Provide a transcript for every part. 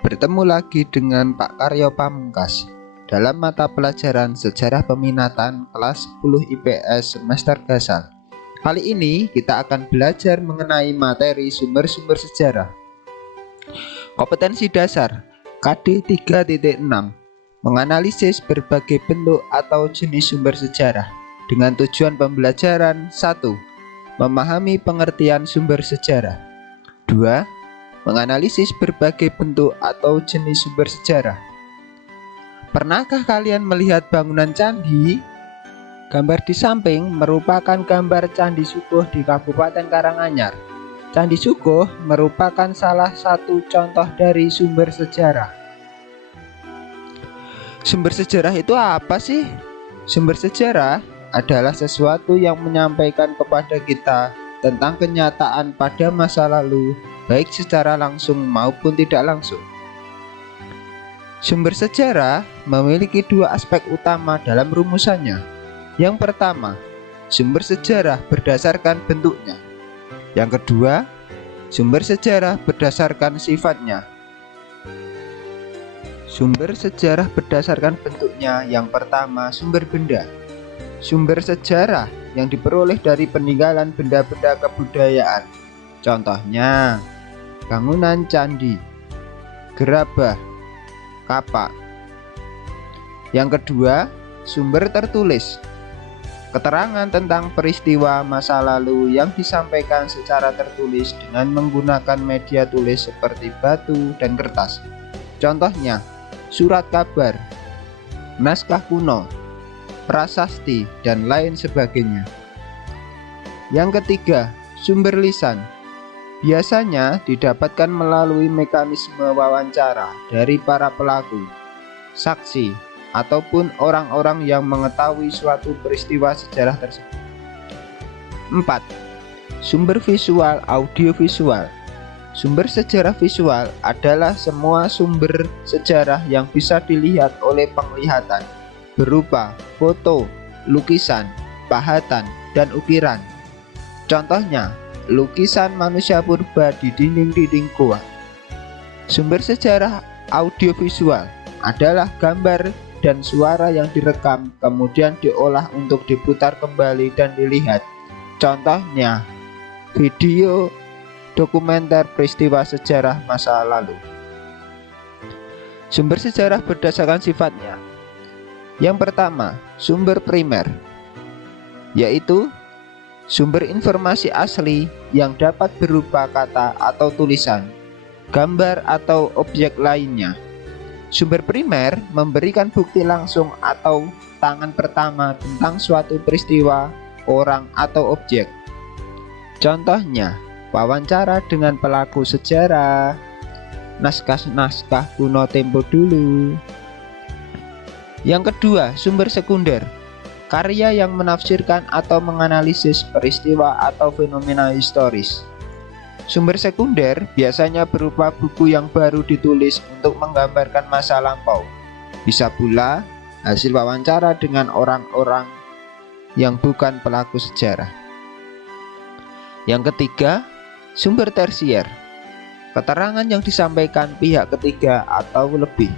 Bertemu lagi dengan Pak Karyo Pamungkas dalam mata pelajaran Sejarah Peminatan kelas 10 IPS semester Gasal. Kali ini kita akan belajar mengenai materi sumber-sumber sejarah. Kompetensi dasar KD 3.6 menganalisis berbagai bentuk atau jenis sumber sejarah dengan tujuan pembelajaran 1. Memahami pengertian sumber sejarah. 2. Menganalisis berbagai bentuk atau jenis sumber sejarah. Pernahkah kalian melihat bangunan candi? Gambar di samping merupakan gambar Candi Suguh di Kabupaten Karanganyar. Candi Suguh merupakan salah satu contoh dari sumber sejarah. Sumber sejarah itu apa sih? Sumber sejarah adalah sesuatu yang menyampaikan kepada kita tentang kenyataan pada masa lalu, baik secara langsung maupun tidak langsung. Sumber sejarah memiliki dua aspek utama dalam rumusannya. Yang pertama, sumber sejarah berdasarkan bentuknya. Yang kedua, sumber sejarah berdasarkan sifatnya. Sumber sejarah berdasarkan bentuknya. Yang pertama, sumber benda. Sumber sejarah yang diperoleh dari peninggalan benda-benda kebudayaan. Contohnya, bangunan candi, gerabah, kapak. Yang kedua, sumber tertulis. Keterangan tentang peristiwa masa lalu yang disampaikan secara tertulis dengan menggunakan media tulis seperti batu dan kertas. Contohnya, surat kabar, naskah kuno, prasasti, dan lain sebagainya. Yang ketiga, sumber lisan. Biasanya didapatkan melalui mekanisme wawancara dari para pelaku, saksi, ataupun orang-orang yang mengetahui suatu peristiwa sejarah tersebut. 4. Sumber visual audiovisual. Sumber sejarah visual adalah semua sumber sejarah yang bisa dilihat oleh penglihatan, berupa foto, lukisan, pahatan, dan ukiran. Contohnya, lukisan manusia purba di dinding-dinding goa. Sumber sejarah audiovisual adalah gambar dan suara yang direkam kemudian diolah untuk diputar kembali dan dilihat. Contohnya, video dokumenter peristiwa sejarah masa lalu. Sumber sejarah berdasarkan sifatnya. Yang pertama, sumber primer, yaitu sumber informasi asli yang dapat berupa kata atau tulisan, gambar atau objek lainnya. Sumber primer memberikan bukti langsung atau tangan pertama tentang suatu peristiwa, orang, atau objek. Contohnya, wawancara dengan pelaku sejarah, naskah-naskah kuno tempo dulu. Yang kedua, sumber sekunder. Karya yang menafsirkan atau menganalisis peristiwa atau fenomena historis. Sumber sekunder biasanya berupa buku yang baru ditulis untuk menggambarkan masa lampau. Bisa pula hasil wawancara dengan orang-orang yang bukan pelaku sejarah. Yang ketiga, sumber tersier. Keterangan yang disampaikan pihak ketiga atau lebih.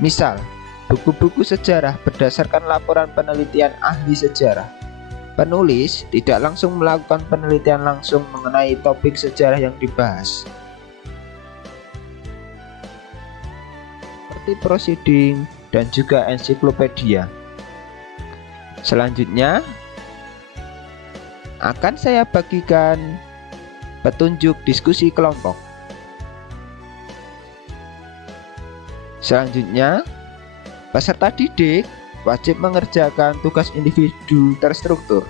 Misal, buku-buku sejarah berdasarkan laporan penelitian ahli sejarah. Penulis tidak langsung melakukan penelitian langsung mengenai topik sejarah yang dibahas. Seperti proceeding dan juga ensiklopedia. Selanjutnya, akan saya bagikan petunjuk diskusi kelompok. Selanjutnya, peserta didik wajib mengerjakan tugas individu terstruktur.